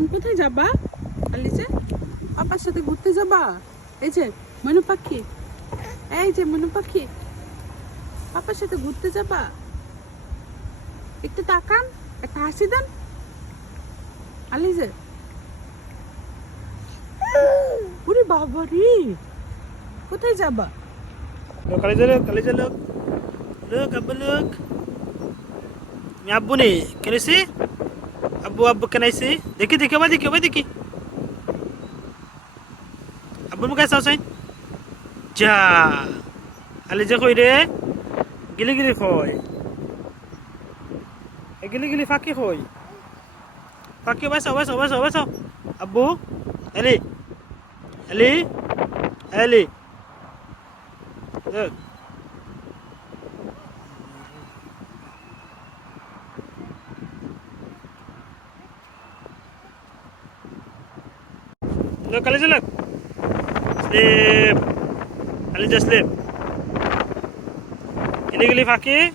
তুমি কোথায় যাবা? আলিজে পাপার সাথে ঘুরতে যাবা? এই যে মনু পাখি। এই যে মনু পাখি। পাপার সাথে ঘুরতে যাবা? একটু তাকান একটা হাসি দেন। আলিজে। ওরে বাবা রে! কোথায় যাবা? Kaliza, look. Look, Abu, look. Ni Abu ni. Can you see? Abu, Abu, can I see? Dekhi, dekhi, apa dekhi, apa dekhi? Abu mo kaisa usain? Ja. Kaliza koi re? Gili gili koi. Eh, gili gili faki koi. Faki basa, basa, basa, basa. Abu, Look, Ali Jalak. Sleep. Ali just sleep. Ini geli fakir.